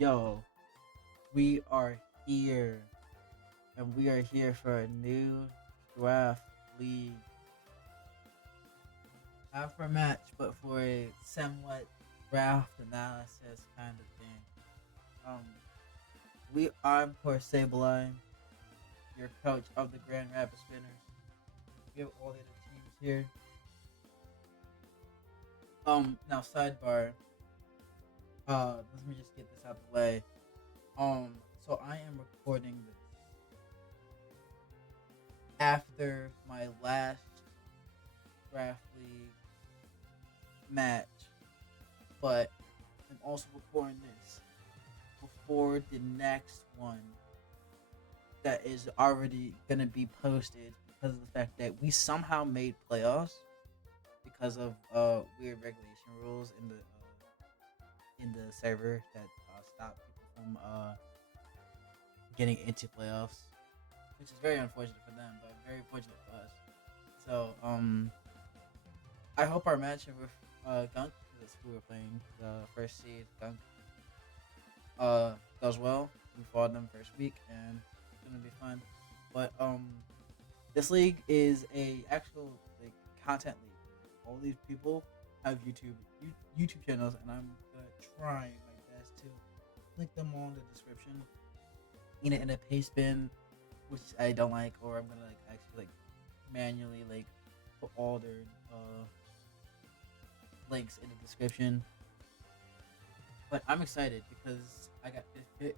Yo, we are here, and we are here for a new draft league. Not for a match, but for a somewhat draft analysis kind of thing. Um, I'm poor Sableye, your coach of the Grand Rapids Spinners. We have all the other teams here. Now sidebar. Let me just get this out of the way. So I am recording this after my last draft league match, but I'm also recording this before the next one that is already gonna be posted because of the fact that we somehow made playoffs because of weird regulation rules in the server that stop people from getting into playoffs, which is very unfortunate for them, but very fortunate for us. So I hope our match with Gunk, because we were playing the first seed Gunk, goes well. We fought them first week, and it's gonna be fun. But this league is a actual like content league. All these people have YouTube channels, and I'm gonna try my best to link them all in the description. Either in a paste bin, which I don't like, or I'm gonna like actually like manually like put all their links in the description. But I'm excited because I got fifth pick.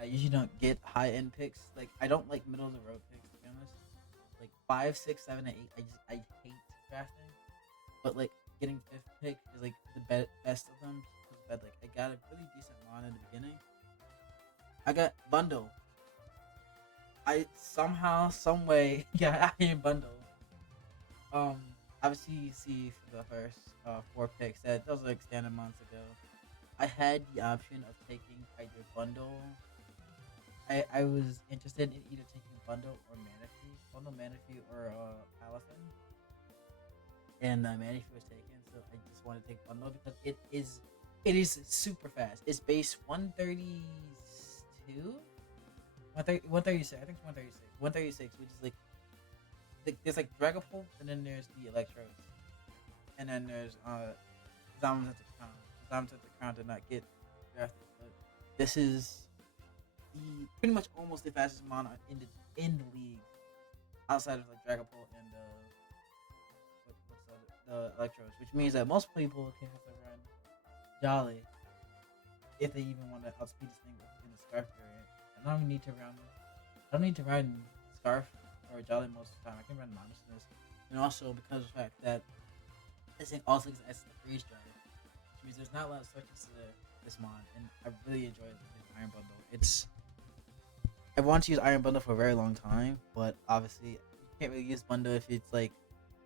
I usually don't get high end picks. Like I don't like middle of the road picks to be honest. Like 5, 6, 7, and 8. I hate drafting. But like getting fifth pick is like the best of them. But like I got a really decent mon in the beginning. I got bundle. I somehow, some way got Iron Bundle. Obviously you see for the first 4 picks that those were like standard months ago. I had the option of taking either bundle. I was interested in either taking bundle or Manaphy or Palafin. And Manaphy was taken, so I just want to take bundle because it is super fast. It's base 132. 136, I think it's 136, which is like there's like Dragapult, and then there's the Electros, and then there's Zombies at the Crown. Zombies at the Crown did not get drafted, but this is pretty much almost the fastest mono in the league, outside of like Dragapult and the Electros, which means that most people can have to run Jolly if they even want to outspeed this thing in the Scarf variant. I don't need to run Scarf or Jolly most of the time. I can run Monsters. And also because of the fact that this thing also exists as the freeze drive, which means there's not a lot of switches to this mod, and I really enjoy the Iron Bundle. I want to use Iron Bundle for a very long time, but obviously you can't really use Bundle if it's like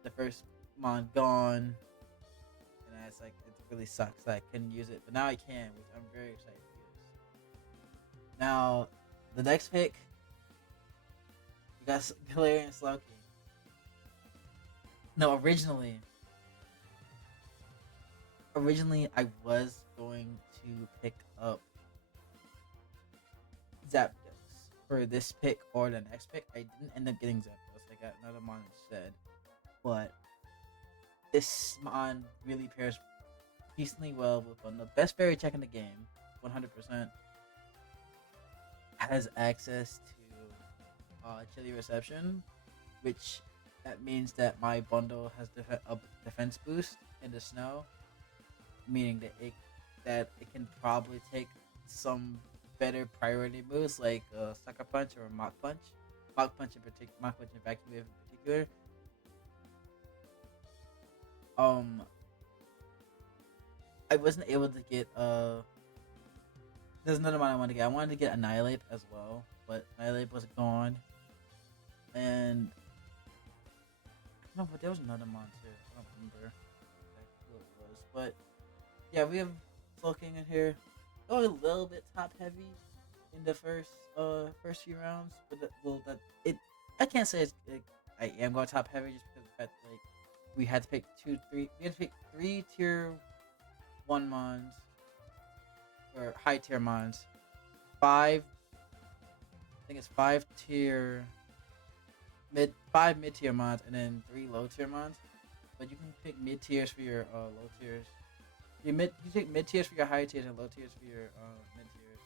the first mod gone, and that's like it really sucks that I couldn't use it, but now I can, which I'm very excited to use. Now the next pick, we got Galarian Slowking. No, originally I was going to pick up Zapdos for this pick or the next pick. I didn't end up getting Zapdos. I got another mon instead. But this mon really pairs decently well with one of the best fairy check in the game, 100%. Has access to chilly reception, which that means that my bundle has a defense boost in the snow, meaning that it can probably take some better priority moves like Sucker Punch or Mach Punch. Mach Punch and Vacuum Wave in particular. I wasn't able to get there's another one I wanted to get. I wanted to get Annihilate as well, but Annihilate was gone. And no, but there was another mon too. I don't remember exactly what it was. But yeah, we have Slowking in here. Going a little bit top heavy in the first few rounds, but I can't say I am going top heavy just because of the fact that, like, we had to pick 3 tier 1 mons or high tier mons. 5, I think it's 5 mid tier mons, and then 3 low tier mons. But you can pick mid tiers for your low tiers. You take mid tiers for your high tiers and low tiers for your mid tiers.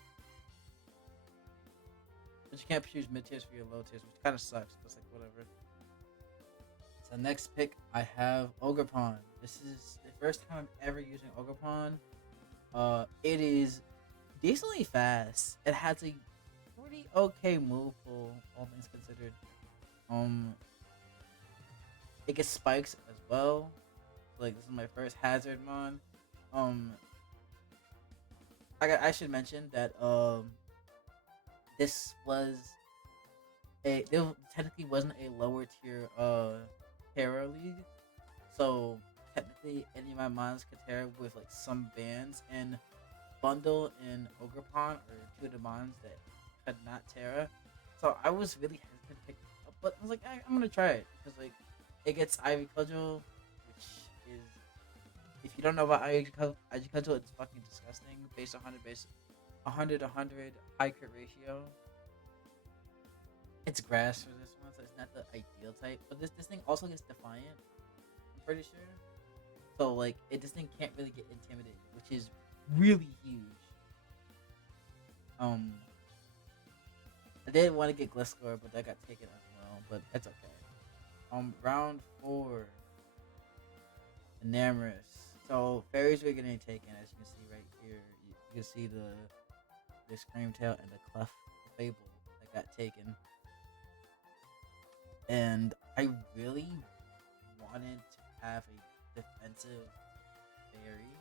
But you can't choose mid tiers for your low tiers, which kind of sucks. But it's like whatever. So next pick, I have Ogerpon. This is the first time I'm ever using Ogerpon. It is decently fast. It has a pretty okay move pool, all things considered. It gets spikes as well. Like this is my first hazard mon. I should mention that this was there technically wasn't a lower tier Terra league, so technically any of my mons could Terra with like some bands, and Bundle and Ogerpon are two of the mons that could not Terra. So I was really hesitant to pick it up, but I was like, I'm gonna try it because like it gets Ivy Cudgel, which is, if you don't know about Ivy Cudgel, it's fucking disgusting. Base 100 high crit ratio. It's grass for this one, so it's not the ideal type. But this thing also gets Defiant, I'm pretty sure. So like this thing can't really get intimidated, which is really huge. I did want to get Gliscor, but that got taken as well. But that's okay. Round 4, Enamorous. So fairies were getting taken, as you can see right here. You can see the Screamtail and the Clef Fable that got taken. And I really wanted to have a defensive fairy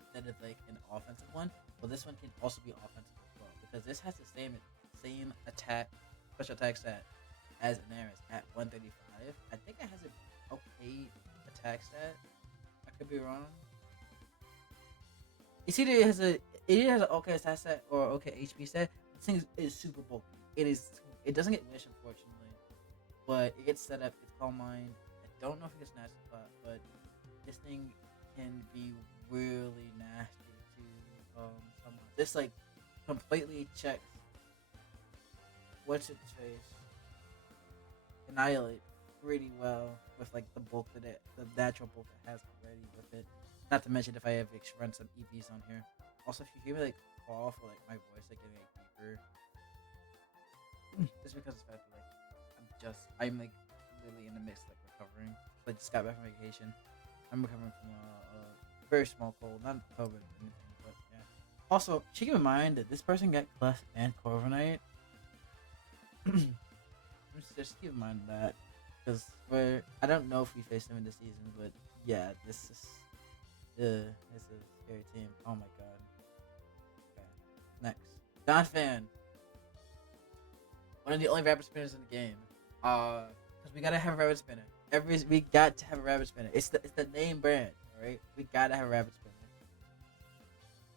instead of like an offensive one. Well, this one can also be offensive as well because this has the same special attack stat as Enamorous at 135. I think it has an okay attack stat. I could be wrong. It's either it has an okay attack stat or okay HP stat. This thing is super bulky. It doesn't get wish, unfortunately, but it gets set up. It's Calm Mind. I don't know if it gets Natural Spot, but this thing can be really nasty to someone. This like completely checks what's its face. Annihilate pretty well with like the natural bulk it has already with it. Not to mention if I have run some EVs on here. Also, if you hear me like cough or like my voice like getting like deeper, just because it's fact that like I'm like literally in the midst of like recovering. I just got back from vacation. I'm recovering from a very small cold, not COVID or anything, but yeah. Also, keep in mind that this person got Clef and Corviknight. Just keep in mind that, because I don't know if we faced them in this season, but yeah, this is a scary team. Oh my god. Okay, next, Donphan, one of the only rabbit spinners in the game. Because we gotta have a rabbit spinner. We got to have a rabbit spinner. It's the name brand, alright? We gotta have a rabbit spinner.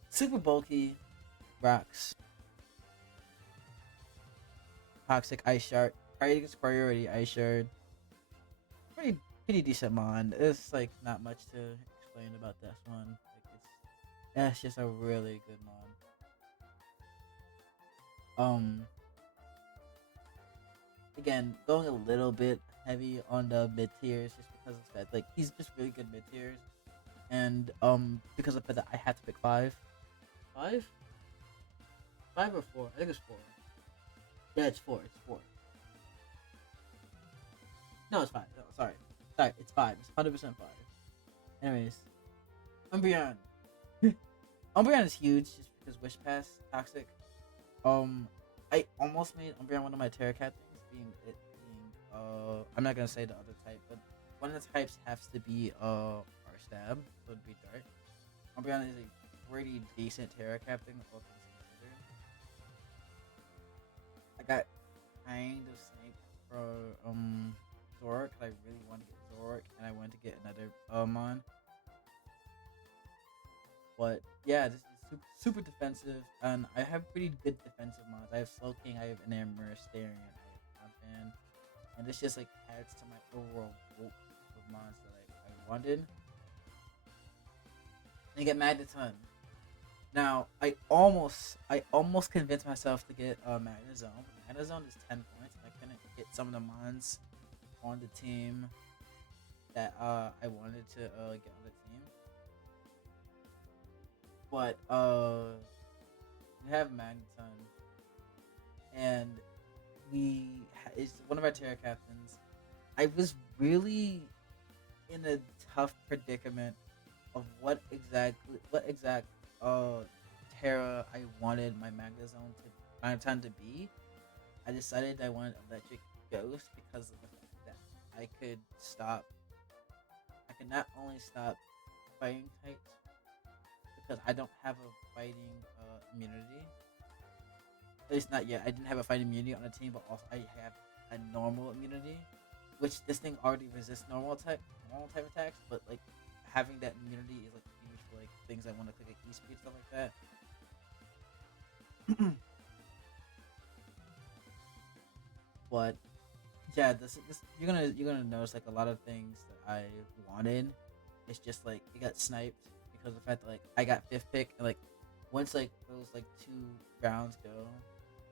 Super bulky, rocks. Toxic Ice Shard. Priority Ice Shard. Pretty decent mon. It's like not much to explain about this one. Like it's just a really good mon. Again, going a little bit heavy on the mid tiers just because it's that like he's just really good mid tiers, and because of that I had to pick 5 or 4. I think it's 4. Yeah, it's 4. No, it's 5. No, sorry, it's 5. It's 100% 5. Anyways, Umbreon. Umbreon is huge just because Wish Pass toxic. I almost made Umbreon one of my Terra Cat things, being I'm not gonna say the other type, but one of the types has to be our stab, so it'd be Dark. Umbreon is a pretty decent Terra Captain, all things considered. I got kind of sniped for Zoroark, because I really wanted to get Zoroark, and I wanted to get another mon. But yeah, this is super defensive, and I have pretty good defensive mons. I have Slowking, I have Enamorous, Staring, I have Donphan, and this just like adds to my overall bulk of mons that I wanted. And you get Magneton. Now I almost convinced myself to get Magnezone. Magnezone is 10 points. I couldn't get some of the mons on the team that I wanted to get on the team. But we have Magneton, and it's one of our Terra captains. I was really in a tough predicament of what exact Terra I wanted my Magnezone to Magneton to be. I decided I wanted Electric Ghost because of the fact that I could not only stop fighting types because I don't have a fighting immunity. At least not yet. I didn't have a fighting immunity on the team, but also I have a normal immunity, which this thing already resists normal type attacks. But like having that immunity is like huge for like things I want to click like E-speed, stuff like that. But yeah, this you're gonna notice like a lot of things that I wanted. It's just like it got sniped because of the fact that like I got fifth pick and like once like those like 2 rounds go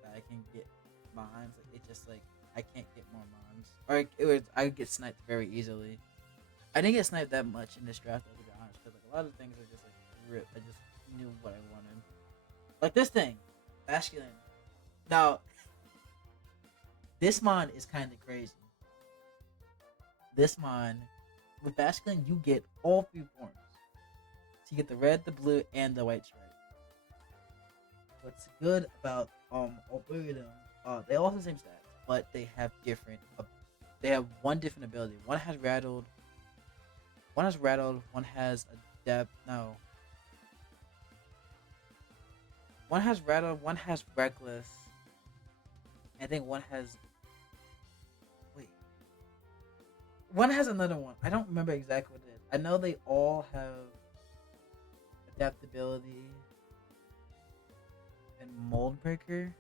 that I can get mons, like, it just like I can't get more mons or I get sniped very easily. I didn't get sniped that much in this draft, to be honest, because like a lot of things are just like rip. I just knew what I wanted. Like this thing, masculine. Now this mon is kind of crazy. This mon, with Basculin, you get all 3 forms. So you get the red, the blue, and the white stripe. What's good about all 3 of them? They all have the same stats, but they have different. They have one different ability. One has rattled. One has rattled. One has adept. No. One has rattled. One has reckless. I think one has. One has another one. I don't remember exactly what it is. I know they all have adaptability and mold breaker.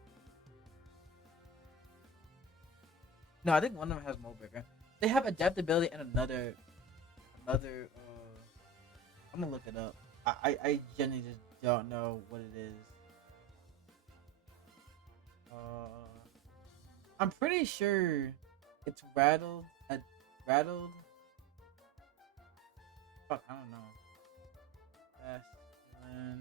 No, I think one of them has mold breaker. They have adaptability and another. I'm gonna look it up. I genuinely just don't know what it is. I'm pretty sure it's rattled. Rattled. Fuck, I don't know. Basculin.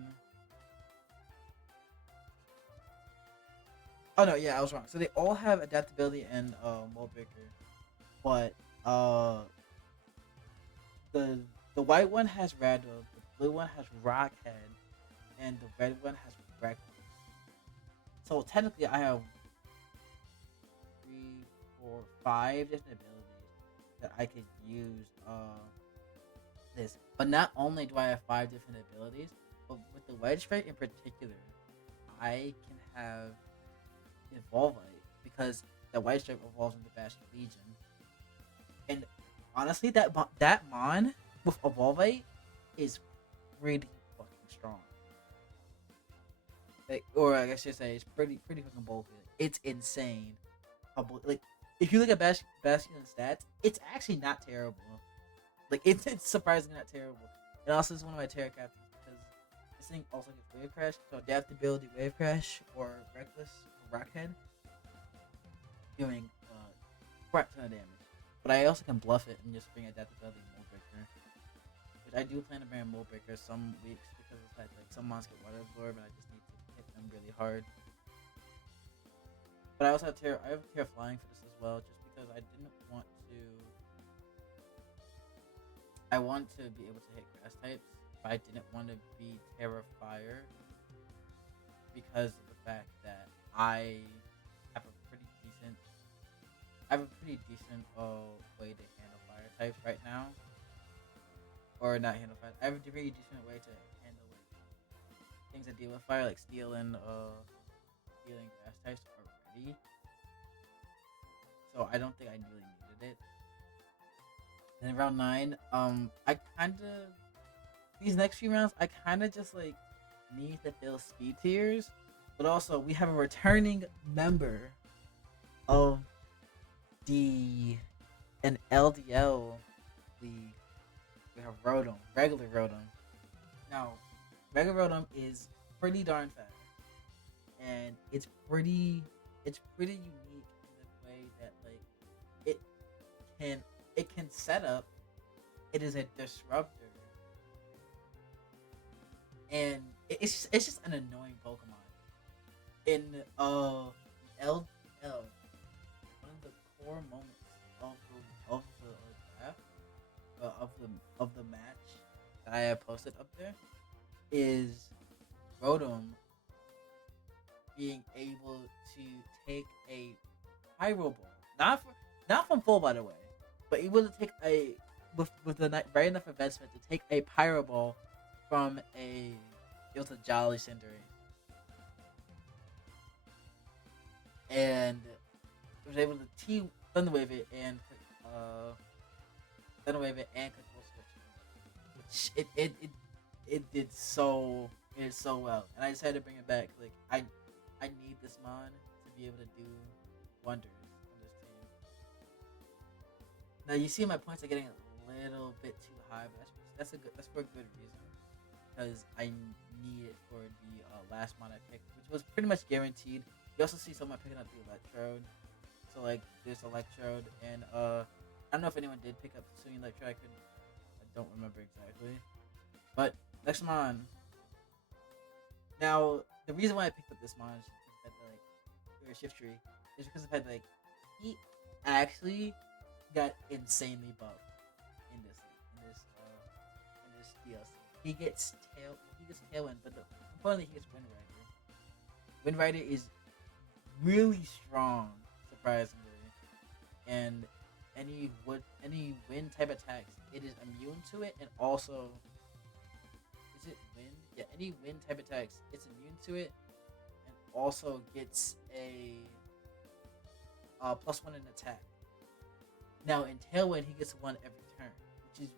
Oh no, yeah, I was wrong. So they all have adaptability and mold breaker, but the white one has rattled, the blue one has rockhead, and the red one has reckless. So technically, I have 3, 4, 5 different abilities that I could use this. But not only do I have 5 different abilities, but with the Wedge Strike in particular, I can have Evolvite because the Wedge Strike evolves into Bastion Legion. And honestly, that mon with Evolvite is pretty fucking strong. Like, or I guess you say it's pretty fucking bulky. It's insane. Like, if you look at Bastion stats, it's actually not terrible. Like, it's surprisingly not terrible. It also is one of my Terra captains because this thing also gets Wave Crash, so adaptability Wave Crash or Reckless or Rockhead, doing crap ton of damage. But I also can bluff it and just bring adaptability Mold Breaker, which I do plan to bring Mold Breaker some weeks because of the fact like some monsters get Water Absorb and I just need to hit them really hard. But I also have Terra Flying for this as well, just because I didn't want to. I want to be able to hit grass types, but I didn't want to be Terra Fire because of the fact that I have a pretty decent way to handle fire types right now, or not handle fire. I have a very decent way to handle like things that deal with fire, like steel and dealing grass types already. So I don't think I really needed it. And round 9, these next few rounds, I kind of just like need to fill speed tiers, but also we have a returning member of an LDL league. We have Rotom, regular Rotom. Now, regular Rotom is pretty darn fast, and it's pretty unique in the way that like it can it can set up. It is a disruptor, and it's just an annoying Pokemon. In LL, one of the core moments of the draft, of the match that I have posted up there is Rotom being able to take a Pyro Ball, not from full by the way, but able to take a with the right enough investment to take a Pyro Ball from a it was a Jolly Cinderace, and it was able to T Thunderwave it and uh Thunderwave it and Control Switch, which it did so well, and I decided to bring it back. Like I need this mon to be able to do wonders on this team. Now you see my points are getting a little bit too high, but that's for a good reason, because I need it for the last mon I picked, which was pretty much guaranteed. You also see someone picking up the Electrode, so like there's Electrode, and I don't know if anyone did pick up Swinging Electrode. I don't remember exactly, but next mon. Now the reason why I picked up this mon is that like your shift tree is because of the fact that, like, he actually got insanely buffed in this DLC. He gets Tailwind, but importantly he gets Wind Rider. Wind Rider is really strong, surprisingly, and any wind type attacks, it is immune to it, and also is it wind? Yeah, any wind type attacks, it's immune to it, and also gets a +1 in attack. Now in Tailwind, he gets 1 every turn, which is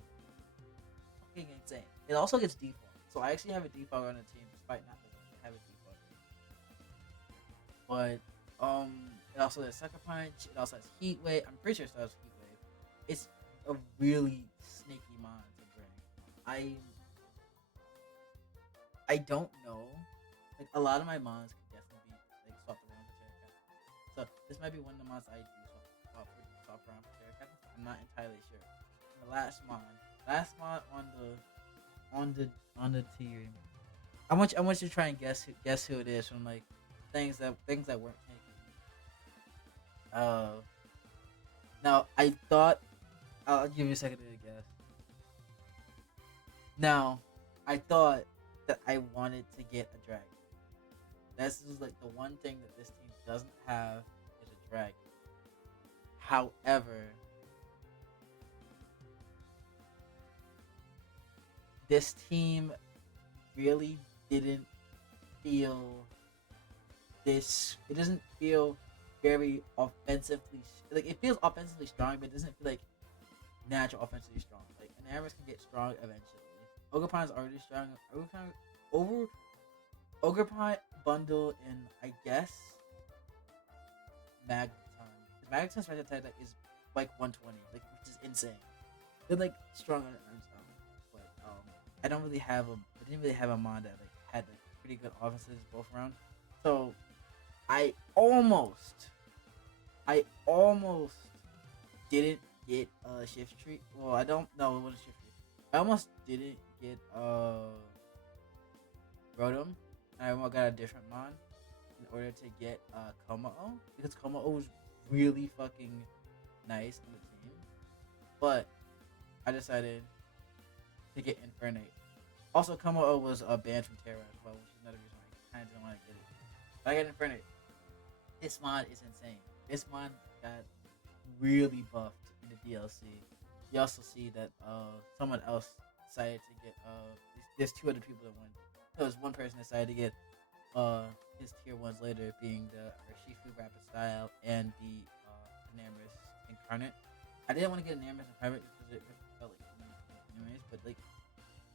fucking insane. It also gets default, so I actually have a default on the team, despite not having a default. But it also has Sucker Punch. It also has Heat Wave. I'm pretty sure it still has Heat Wave. It's a really sneaky mon to bring. I don't know. Like, a lot of my mons could definitely be like swapped around for Terracat. So this might be one of the mons I do swap around for Terracat. I'm not entirely sure. And the last mon on the tier. I want you to try and guess who it is from like things that weren't taken. Now I thought I'll give you a second to guess. Now I thought that I wanted to get a dragon. This is like the one thing that this team doesn't have is a dragon. However, this team really didn't feel this. It doesn't feel very offensively. Like, it feels offensively strong, but it doesn't feel like natural offensively strong. Like, an Aris can get strong eventually. Ogerpon's already strong. Ogerpon bundle in, I guess, Magneton. Magneton's special attack is like 120, like, which is insane. They're like strong on it, but I didn't really have a mon that like had like pretty good offenses both around. So I almost didn't get a shift tree. Well, I don't know, it wasn't shift tree. I almost didn't get Rotom. I almost got a different mon in order to get Komao, because Komao was really fucking nice on the team. But I decided to get Infernape. Also, Komao was banned from Terra as well, which is another reason I kind of didn't want to get it. But I got Infernape. This mod is insane. This mod got really buffed in the DLC. You also see that someone else decided to get there's 2 other people that won. There was one person decided to get his tier 1s later, being the Urshifu Rapid Style and the Enamorous Incarnate. I didn't want to get Enamorous Incarnate because it felt like anyways, but like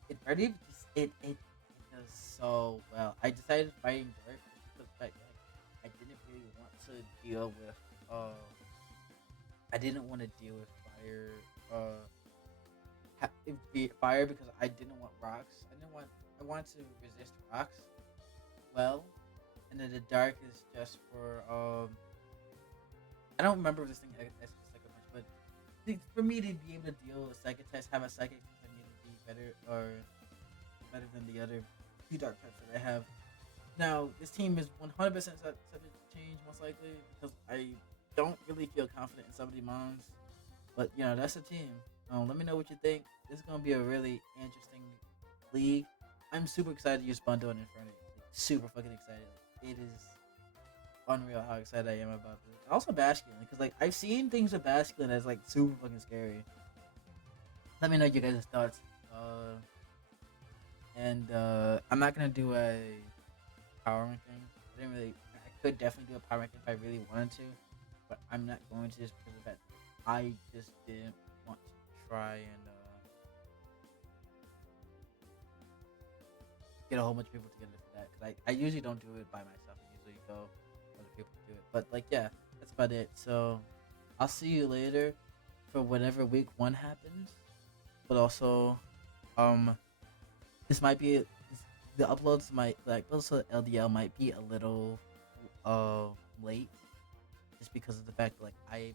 it already just it does so well. I decided fighting Dirt because of the fact that I didn't really want to deal with fire because I didn't want rocks. I wanted to resist rocks, well, and then the dark is just for I don't remember this thing as psychic much, but for me to be able to deal with psychic types, have a psychic I need to be better or better than the other two dark types that I have. Now this team is 100% subject to change most likely because I don't really feel confident in some of the mons, but you know that's a team. Let me know what you think. This is gonna be a really interesting league. I'm super excited to use Bundle and Inferno. Like, super fucking excited. Like, it is unreal how excited I am about this. Also Basculin, because like I've seen things with Basculin that's like super fucking scary. Let me know your guys' thoughts. I'm not gonna do a power ranking. I could definitely do a power ranking if I really wanted to, but I'm not going to just because of that. I just didn't want to try and get a whole bunch of people together for that because I usually don't do it by myself. I usually go other people to do it. But like yeah, that's about it. So I'll see you later for whenever week 1 happens. But also, this might be the uploads might like also LDL might be a little late just because of the fact that like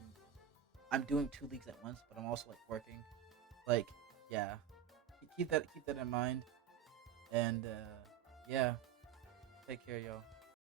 I'm doing 2 leagues at once, but I'm also like working. Like yeah, keep that in mind. And yeah, take care, y'all.